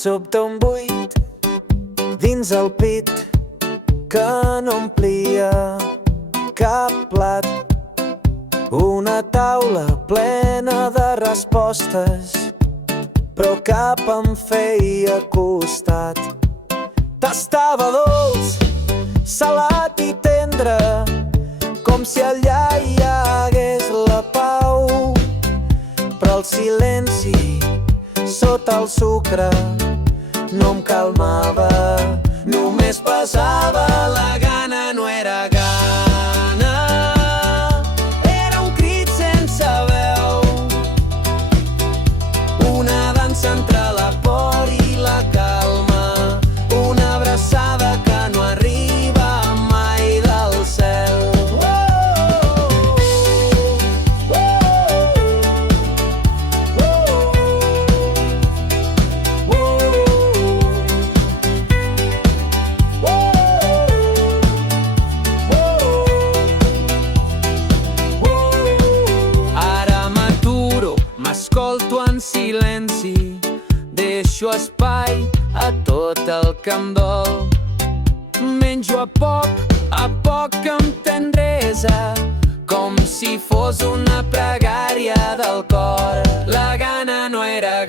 sobte un buit dins el pit que no omplia cap plat. Una taula plena de respostes, però cap em feia costat. Tastava dolç, salat i tendre, com si allà hi hagués la pau. Però el silenci sota el sucre no em calmava, només pesava la gana. No era gana, era un crit sense veu, una dansa entre la por i la calma, una abraçada que no arriba mai del cel. M'escolto en silenci, deixo espai a tot el que em dol. Menjo a poc amb tendresa, com si fos una pregària del cor. La gana no era